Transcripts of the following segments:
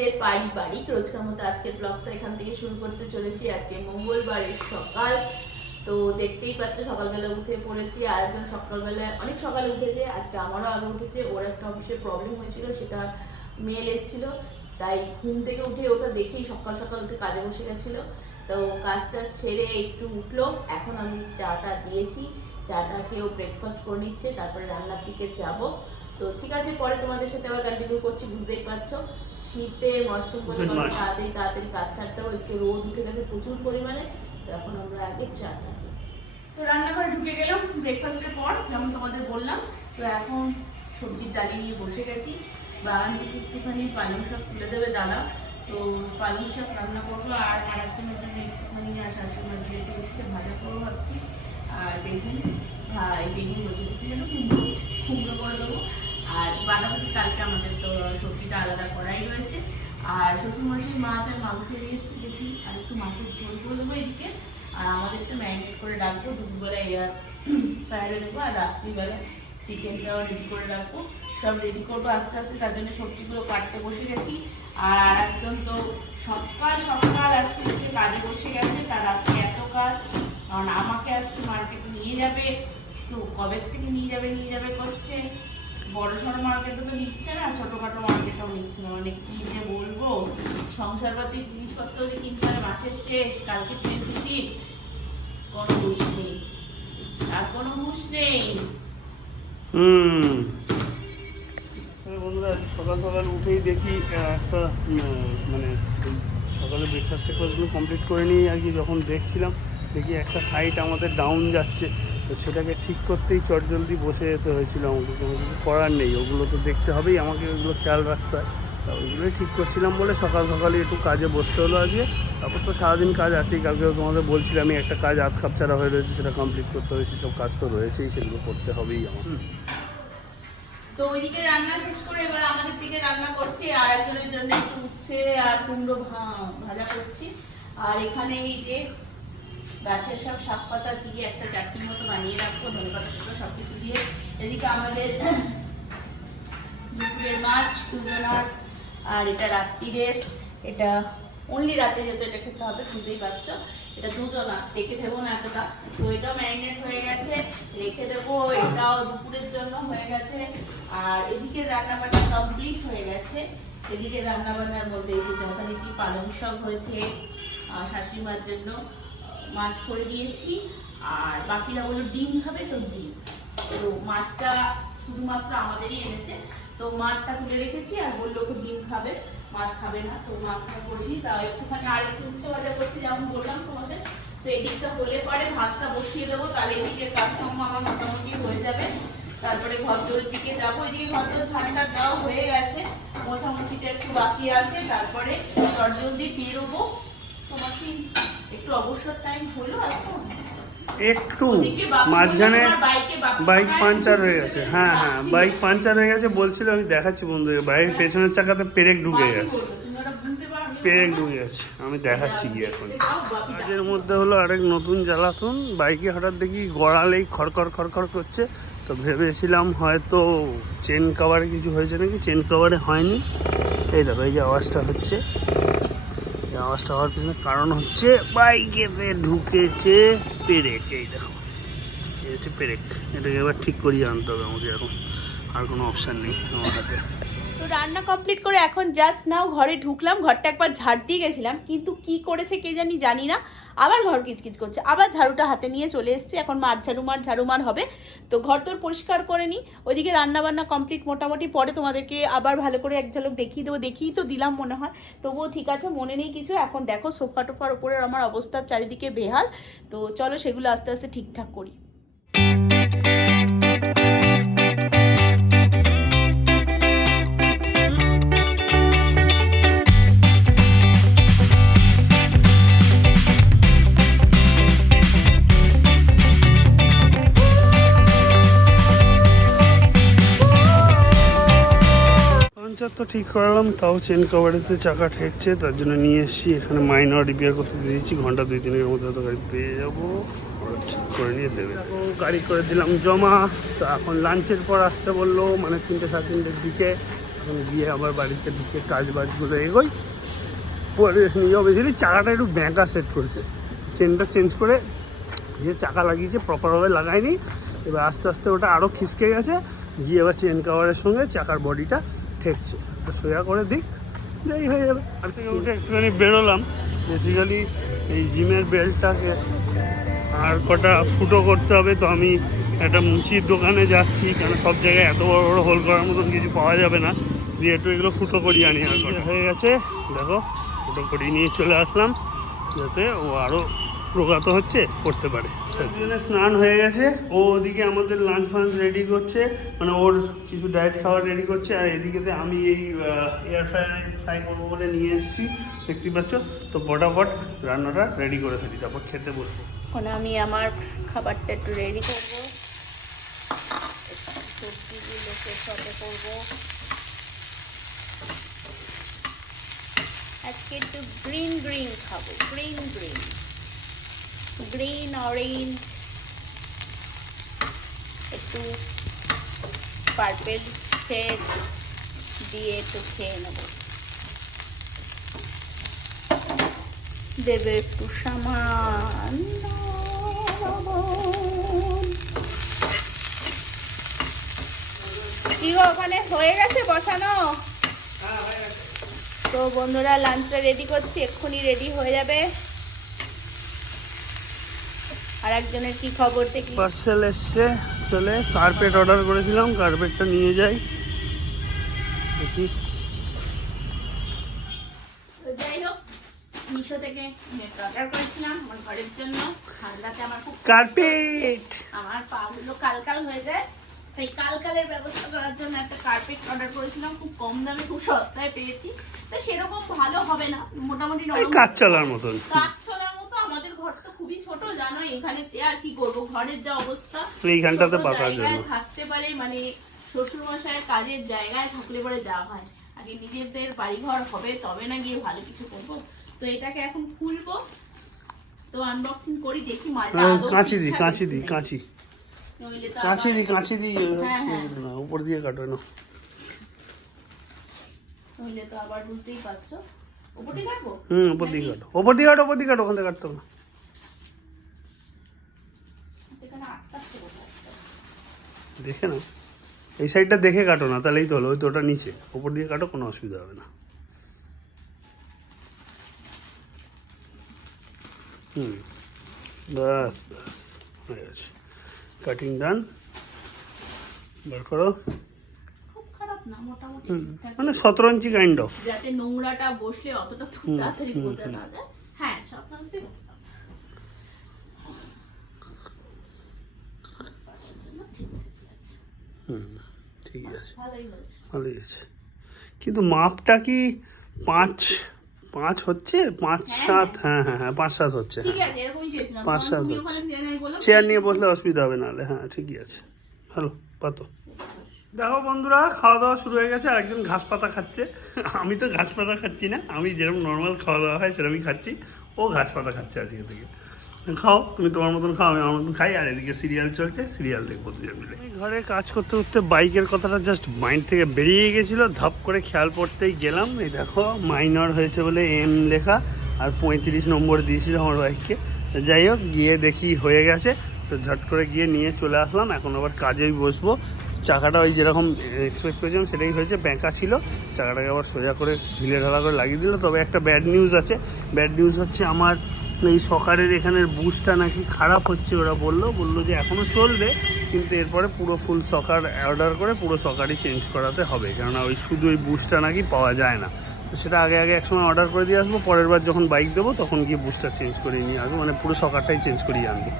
বাঙালিদের পারিবারিক রোজকার মতো আজকের ব্লগটা এখান থেকে শুরু করতে চলেছি। আজকে মঙ্গলবারের সকাল, তো দেখতেই পাচ্ছ সকালবেলা উঠে পড়েছি। আর একজন সকালবেলায় অনেক সকালে উঠেছে, আজকে আমারও আগে উঠেছে। ওর একটা অফিসের প্রবলেম হয়েছিল, সেটা মেল এসেছিল, তাই ঘুম থেকে উঠে ওটা দেখেই সকাল সকাল উঠে কাজে বসে গেছিলো। তো কাজটা সেরে একটু উঠলো, এখন আমি চাটা দিয়েছি, চাটা খেয়েও ব্রেকফাস্ট করে নিচ্ছে, তারপরে রান্নার দিকে যাবো। তো ঠিক আছে, পরে তোমাদের সাথে আবার কন্টিনিউ করছি। বুঝতেই পারছো শীতের মরশুম বলে তাড়াতাড়ি কাজ ছাড়তে হবে, একটু রোদ উঠে গেছে প্রচুর পরিমাণে। তো এখন আমরা আগে চাটা খাই। তো রান্নাঘরে ঢুকে গেলাম ব্রেকফাস্টের পর, যেমন তোমাদের বললাম। তো এখন সবজির ডালি নিয়ে বসে গেছি। বাগান থেকে একটুখানি পালং শাক তুলে দেবে দাদা, তো পালং শাক রান্না করবো। আর মারাজনের জন্য একটুখানি শাশুড়ি মাঝে একটু হচ্ছে ভাজা করবো ভাবছি। আর বেগুন বলছি কি যেন কুমড়ো করে দেবো। আর বাঁধাকপি কালকে আমাদের তো সবজিটা আলাদা করাই রয়েছে। আর শ্বশুরমশাই মাছ আর মাংস নিয়ে এসেছি, দেখি আর একটু মাছের ঝোল করে দেবো এদিকে। আর আমাদেরটা ম্যারিনেট করে রাখবো, দুপুরবেলা এয়ার ফ্রায়ারে দেবো। আর রাত্রিবেলা চিকেনটাও রেডি করে রাখবো। সব রেডি করবো আস্তে আস্তে, তার জন্য সবজিগুলো কাটতে বসে গেছি। আর একজন তো সকাল সকাল আজকে কাজে বসে গেছে, তার আজকে এত কাজ, কারণ আমাকে আজকে মার্কেটে নিয়ে যাবে। তো কবে থেকে নিয়ে যাবে করছে। বড় সড়ো মার্কেটে তো নিচ্ছে না, ছোটখাটো মার্কেটেও নিচ্ছে না। মানে কি যে বলবো, সংসারপাতি জিনিসপত্র যে কিনতে হবে, মাসের শেষ, কালকে ট্রেন টিকিট, কোনো হুঁশ নেই, আর কোনো হুঁশ নেই। বন্ধুরা সকাল সকাল উঠেই দেখি একটা মানে সকালে ব্রেকফাস্টের কাজগুলো কমপ্লিট করে নিই আর কি। যখন দেখছিলাম দেখি একটা সাইট আমাদের ডাউন যাচ্ছে, তো সেটাকে ঠিক করতেই চটজলদি বসে যেতে হয়েছিল আমাকে। কোনো কিছু করার নেই, ওগুলো তো দেখতে হবেই আমাকে, ওগুলো খেয়াল রাখতে হয়। তা ওইগুলোই ঠিক করছিলাম বলে সকাল সকালে একটু কাজে বসতে হলো আজকে। তারপর তো সারাদিন কাজ আছেই, কালকেও তোমাদের বলছিলাম আমি একটা কাজ আধ কাপ ছাড়া হয়ে রয়েছে, সেটা কমপ্লিট করতে হয়েছে। সব কাজ তো রয়েছেই, সেগুলো করতে হবেই আমার। তো ওইদিকে রান্না শেষ করে এবার আমাদের দিকে রান্না করছি। আর একজনের জন্য একটু উচ্ছে আর কুমড়ো ভাজা করছি। আর এখানে এই যে গাছের সব শাক পাতা দিয়ে একটা চাটনি মতো বানিয়ে রাখবো, ধনেপাতা ছোটো সবকিছু দিয়ে। এদিকে আমাদের দুপুরের মাছ দুজনার, আর এটা রাত্রিরের, এটা অনলি রাতে যেহেতু এটা খেতে হবে, বুঝতেই পারছো। এটা দুজনা রেখে দেবো না এতটা, তো এটাও ম্যারিনেট হয়ে গেছে, রেখে দেবো। এটাও দুপুরের জন্য হয়ে গেছে। আর এদিকে রান্নাবান্না কমপ্লিট হয়ে গেছে। এদিকে রান্নাবান্নার মধ্যে এই যে যথারীতি পালং শাক হয়েছে, শাশুড়িমার জন্য মাছ করে দিয়েছি। আর বাকিরা বললো ডিম খাবে, তো ডিম। তো মাছটা শুধুমাত্র আমাদেরই এনেছে, তো মাছটা তুলে রেখেছি। আর বললো ওকে ডিম খাবে, মাছ খাবে না, তো মাছটা করিনি। তা একটুখানি আর একটু উচ্ছে ভাজা করছি, যেমন বললাম তোমাদের। তো এদিকটা হলে পরে ভাতটা বসিয়ে দেবো, তাহলে এদিকে কাজকর্ম আমার মোটামুটি হয়ে যাবে। তারপরে ঘরদোরের দিকে যাবো। এদিকে ঘরদোর ঝাড়টা দেওয়া হয়ে গেছে, মোছামুছিটা একটু বাকি আছে। তারপরে জলদি বেরোবো। তোমার কি একটু অবসর টাইম হলো এখন? একটু মাঝখানে বাইক পাঞ্চার হয়ে গেছে। হ্যাঁ, বাইক পাঞ্চার হয়ে গেছে বলছিল, আমি দেখাচ্ছি বন্ধুকে। বাইকের পেছনের চাকাতে পেরেক ঢুকে গেছে, আমি দেখাচ্ছি গিয়ে। এখন কাজের মধ্যে হলো আরেক নতুন জ্বালাতন। বাইকে হঠাৎ দেখি গড়ালেই খড়খড় করছে, তো ভেবেছিলাম হয়তো চেন কভারে কিছু হয়েছে নাকি, চেন কভারে হয়নি। এই দেখো, এই যে আওয়াজটা হচ্ছে, আওয়াজটা হওয়ার পিছনে কারণ হচ্ছে বাইকেতে ঢুকেছে পেরেক। এই দেখো, এই হচ্ছে পেরেক। এটাকে এবার ঠিক করিয়ে আনতে হবে আমাকে, এখন আর কোনো অপশান নেই আমার হাতে। তো রান্না কমপ্লিট করে এখন জাস্ট নাও ঘরে ঢুকলাম। ঘরটা একবার ঝাড় দিয়ে গেছিলাম, কিন্তু কি করেছে কে জানি না, আবার ঘর কিচকিচ করছে। আবার ঝাড়ুটা হাতে নিয়ে চলে এসেছি, এখন মার ঝাড়ুমার হবে। তো ঘর তোর পরিষ্কার করে নিই। ওইদিকে রান্নাবান্না কমপ্লিট মোটামুটি, পরে তোমাদেরকে আবার ভালো করে এক ঝলক দেখিয়ে দেবো। দেখিয়ে তো দিলাম মনে হয়, তবুও ঠিক আছে, মনে নেই কিছু। এখন দেখো সোফা টোফার ওপরের আমার অবস্থার চারিদিকে বেহাল। তো চলো সেগুলো আস্তে আস্তে ঠিকঠাক করি। তো ঠিক করালাম, তাও চেন কভারেতে চাকা ঠেকছে, তার জন্য নিয়ে এসেছি এখানে। মাইনর রিপেয়ার করতে দিয়েছি, ঘন্টা 2-3 মধ্যে তো গাড়ি পেয়ে যাবো, ঠিক করে নিয়ে দেবে। গাড়ি করে দিলাম জমা। তো এখন লাঞ্চের পর আসতে বললো, মানে 3-3:30 দিকে। এখন গিয়ে আবার বাড়িতে ঢুকে কাজ বাজগুলো এগোই, পরে রেস্ট নিয়ে যাবো। বেশি চাকাটা একটু ব্যাঁকা সেট করেছে, চেনটা চেঞ্জ করে যে চাকা লাগিয়েছে প্রপারভাবে লাগায়নি, এবার আস্তে আস্তে ওটা আরও খিসকে গেছে, গিয়ে এবার চেন কাভারের সঙ্গে চাকার বডিটা ঠেকছে, তো সোজা করে দিক যাই হয়ে যাবে। আর থেকে উঠে একটুখানি বেরোলাম, বেসিক্যালি এই জিমের বেল্টটাকে আর কটা ফুটো করতে হবে, তো আমি একটা মুচির দোকানে যাচ্ছি, কেন সব জায়গায় এত বড় বড় হোল করার মতন কিছু পাওয়া যাবে না, দিয়ে একটু এগুলো ফুটো করিয়ে আনি। আর কটা হয়ে গেছে দেখো, ফুটো করিয়ে নিয়ে চলে আসলাম, যাতে ও আরও প্রগাত হচ্ছে করতে পারে। একজনে স্নান হয়ে গেছে, ও ওদিকে আমাদের লাঞ্চ ফাঞ্চ রেডি করছে, মানে ওর কিছু ডায়েট খাবার রেডি করছে, আর এদিকেতে আমি এই এয়ার ফ্রাই করবো বলে নিয়ে এসেছি, দেখতে পাচ্ছ। তো ফটাফট রান্নাটা রেডি করে ফেলি, তারপর খেতে বসবো। এখন আমি আমার খাবারটা একটু রেডি করবো, সবজিগুলোকে সতে করবো। আজকে একটু গ্রিন গ্রিন খাবো, গ্রিন অরেঞ্জ, একটু পার্পেল শেড দিয়ে একটু খেয়ে নেবো। দেবে একটু সামান্য লবণ। কি গো, ওখানে হয়ে গেছে বসানো? তো বন্ধুরা, লাঞ্চটা রেডি করছি, এক্ষুনি রেডি হয়ে যাবে। আর একজনের কি খবর দেখি? পার্সেল এসছে, চলে কার্পেট অর্ডার করেছিলাম, কার্পেটটা নিয়ে যাই দেখি। যাই হোক, মিশো থেকে অর্ডার করেছিলাম আমার ঘরের জন্য। ঠান্ডাতে আমার খুব কার্পেট, আমার পা গুলো কালকাল হয়ে যায়, তাই কালকালের ব্যবস্থা করার জন্য একটা কার্পেট অর্ডার করেছিলাম। খুব কম দামে, খুব সস্তায় পেয়েছি। তো সেরকম ভালো হবে না, মোটামুটি কাজ চলার মতন। কাজ চলার মতো। আমাদের ঘর তো খুবই ছোট, জানো, এখানে চেয়ার কি করবো, ঘরের যা অবস্থা। এইখানটাতে পাতার জন্য থাকতে পারে, মানে শ্বশুর মশাইয়ের কাজের জায়গায় থাকলে পরে যাওয়া হয়। আগে নিজেদের বাড়িঘর হবে তবে না গিয়ে ভালো কিছু করবো। তো এটাকে এখন খুলবো, তো আনবক্সিং করি, দেখি মালটা কাঁচি দি উপর দিয়ে কাটো না, নইলে তো আবার বুঝতেই পারছো। উপর দিয়ে কাটবো? উপর দিয়ে কাটো, ওখান থেকে কাটতে হবে না। দেখে না, এই সাইডটা দেখে কাটো না, তাহলেই তো হলো। ওই তো ওটা নিচে, ওপর দিয়ে কাটো, কোনো অসুবিধা হবে না। বাস হয়ে গেছে, কাটিং ডান। বার করো। খুব খারাপ না, মোটামুটি মানে 17 ইঞ্চি কাইন্ড অফ, যাতে নোংরাটা বসলে অতটা তাড়াতাড়ি বোঝা না যায়। হ্যাঁ, 17 ইঞ্চি ঠিক আছে, ভালোই হয়েছে। কিন্তু মাপটা কি 5 হচ্ছে? 5-7? হ্যাঁ 5-7 হচ্ছে। ঠিক আছে, এরকমই চেয়েছিলাম। 5-7 হচ্ছে। চেয়ার নিয়ে বসলে অসুবিধা হবে না, হ্যাঁ ঠিকই আছে, ভালো পাতো। দেখো বন্ধুরা, খাওয়া দাওয়া শুরু হয়ে গেছে, আর একজন ঘাস পাতা খাচ্ছে। আমি তো ঘাস পাতা খাচ্ছি না, আমি যেরকম নর্মাল খাওয়া দাওয়া হয় সেরকমই খাচ্ছি। ও ঘাস পাতা খাচ্ছে আজকে থেকে। খাও, তুমি তোমার মতন খাও, আমি আমার মতন খাই। আর এদিকে সিরিয়াল চলছে, সিরিয়াল দেখবো দুজন মিলে। ঘরে কাজ করতে করতে বাইকের কথাটা জাস্ট মাইন্ড থেকে বেরিয়ে গেছিলো, ধাপ করে খেয়াল পড়তেই গেলাম। এই দেখো, মাইনর হয়েছে বলে এম লেখা, আর 35 নম্বর দিয়েছিল আমার বাইককে। যাই হোক, গিয়ে দেখি হয়ে গেছে, তো ঝট করে গিয়ে নিয়ে চলে আসলাম। এখন আবার কাজেই বসবো। চাকাটা ওই যেরকম এক্সপেক্ট করেছিলাম সেটাই হয়েছে, ব্যাঁকা ছিল। চাকাটাকে আবার সোজা করে ঢিলে ঢালা করে লাগিয়ে দিল। তবে একটা ব্যাড নিউজ আছে, ব্যাড নিউজ হচ্ছে আমার এই সকারের এখানের বুশটা নাকি খারাপ হচ্ছে। ওরা বললো যে এখনও চলবে, কিন্তু এরপরে পুরো ফুল সকার অর্ডার করে পুরো সকারই চেঞ্জ করাতে হবে, কেননা ওই শুধু ওই বুশটা নাকি পাওয়া যায় না। তো সেটা আগে একসময় অর্ডার করে দিয়ে আসবো, পরের বার যখন বাইক দেবো তখন গিয়ে বুশটা চেঞ্জ করে নিয়ে আসবো, মানে পুরো সকারটাই চেঞ্জ করিয়ে আনবো।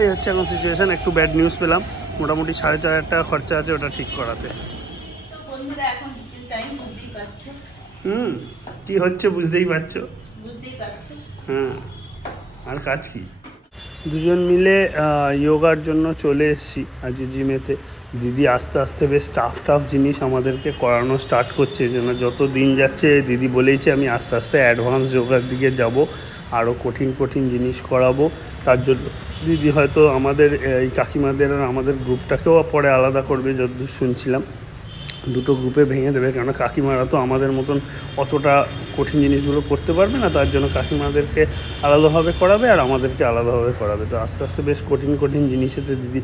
এই হচ্ছে এখন সিচুয়েশান। একটু ব্যাড নিউজ পেলাম, মোটামুটি 4,500 টাকা খরচা আছে ওটা ঠিক করাতে। কি হচ্ছে বুঝতেই পারছো। হ্যাঁ, আর কাজ কি। দুজন মিলে যোগার জন্য চলে এসেছি আজকে জিমেতে। দিদি আস্তে আস্তে বেশ টাফ জিনিস আমাদেরকে করানো স্টার্ট করছে, যেন যত দিন যাচ্ছে দিদি বলেইছে আমি আস্তে আস্তে অ্যাডভান্স যোগার দিকে যাব, আরও কঠিন জিনিস করাবো। তার জন্য দিদি হয়তো আমাদের এই কাকিমাদের আর আমাদের গ্রুপটাকেও পরে আলাদা করবে যতদূর শুনছিলাম। দুটো গ্রুপে ভেঙে দেবে, কেননা কাকিমারা তো আমাদের মতন অতটা কঠিন জিনিসগুলো করতে পারবে না, তার জন্য কাকিমাদেরকে আলাদাভাবে করাবে আর আমাদেরকে আলাদাভাবে করাবে। তো আস্তে আস্তে বেশ কঠিন কঠিন জিনিসেতে দিদি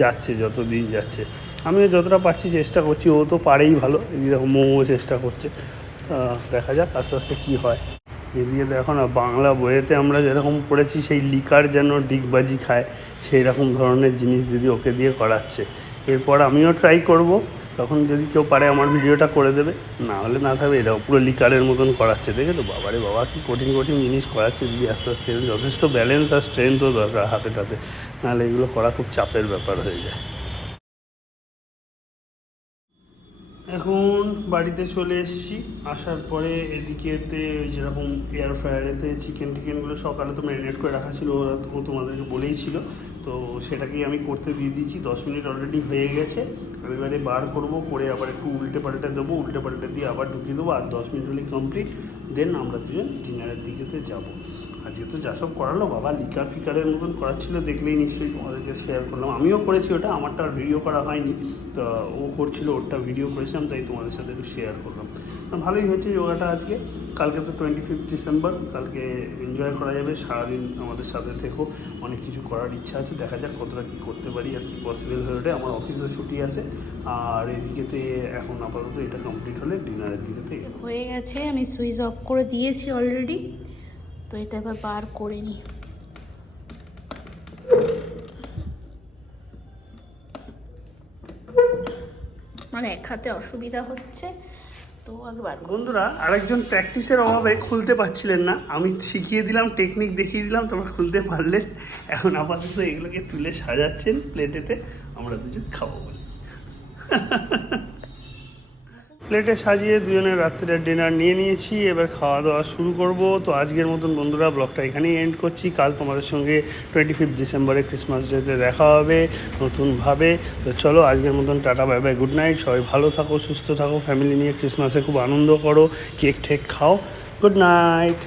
যাচ্ছে, যত দিন যাচ্ছে। আমিও যতটা পারছি চেষ্টা করছি, ও তো পারেই ভালো, এরকম মোমো চেষ্টা করছে। দেখা যাক আস্তে আস্তে কী হয়। এদিকে দেখো না, বাংলা বইয়েতে আমরা যেরকম পড়েছি সেই লিকার যেন ডিগবাজি খায়, সেই রকম ধরনের জিনিস দিদি ওকে দিয়ে করাচ্ছে। এরপর আমিও ট্রাই করব, তখন যদি কেউ পারে আমার ভিডিওটা করে দেবে, না হলে না থাকবে। এটাও পুরো লিকারের মতন করাচ্ছে, দেখে তো বাবারে বাবা কী কঠিন কঠিন জিনিস করাচ্ছে দিদি আস্তে আস্তে। যথেষ্ট ব্যালেন্স আর স্ট্রেংথও দরকার হাতে, নাহলে এগুলো করা খুব চাপের ব্যাপার হয়ে যায়। এখন বাড়িতে চলে এসেছি, আসার পরে এদিকেতে ওই যেরকম এয়ার ফ্রায়ারেতে চিকেনগুলো সকালে তো ম্যারিনেট করে রাখা ছিল, ওরা ও তোমাদেরকে বলেই ছিল, তো সেটাকেই আমি করতে দিয়ে দিয়েছি। 10 মিনিট অলরেডি হয়ে গেছে। আমি এবারে বার করবো, করে আবার একটু উল্টে পাল্টে দেবো, উল্টে পাল্টে দিয়ে আবার ঢুকিয়ে দেবো, আর 10 মিনিট হলেই কমপ্লিট। দেন আমরা দুজন ডিনারের দিকেতে যাবো। আজকে তো যা সব করালো বাবা, লিকার ফিকারের মতন করাচ্ছিল, দেখলেই নিশ্চয়ই তোমাদেরকে শেয়ার করলাম। আমিও করেছি ওটা, আমারটা আর ভিডিও করা হয়নি, তো ও করছিল ওরটা ভিডিও করেছিলাম, তাই তোমাদের সাথে একটু শেয়ার করলাম। ভালোই হয়েছে যোগাটা আজকে। কালকে তো 25 ডিসেম্বর, কালকে এনজয় করা যাবে, সারাদিন আমাদের সাথে থেকেও অনেক কিছু করার ইচ্ছা আছে। দেখা যাক কতটা কী করতে পারি আর কি পসিবল হয়ে ওঠে। আমার অফিসও ছুটি আছে, আর এদিকেতে এখন আপাতত এটা কমপ্লিট হলে ডিনারের দিকেতে হয়ে গেছে। আমি সুইচ অফ করে দিয়েছি অলরেডি, তো এটা এবার বার করে নিই। মানে এক হাতে অসুবিধা হচ্ছে, তো একবার বন্ধুরা আরেকজন প্র্যাকটিসের অভাবে খুলতে পারছিলেন না, আমি শিখিয়ে দিলাম, টেকনিক দেখিয়ে দিলাম, তোমরা খুলতে পারলেন। এখন আপাতত এগুলোকে তুলে সাজাচ্ছেন প্লেটেতে, আমরা দুজন খাবো বলে। প্লেটে সাজিয়ে দুজনের রাত্রের ডিনার নিয়ে নিয়েছি, এবার খাওয়া দাওয়া শুরু করব। তো আজকের মতন বন্ধুরা ব্লগটা এখানেই এন্ড করছি। কাল তোমাদের সঙ্গে 25 ডিসেম্বরে ক্রিসমাস ডেতে দেখা হবে নতুনভাবে। তো চলো আজকের মতন tata, bye bye, good night. সবাই ভালো থাকো, সুস্থ থাকো, ফ্যামিলি নিয়ে ক্রিসমাসে খুব আনন্দ করো, কেক ঠেক খাও। Good night.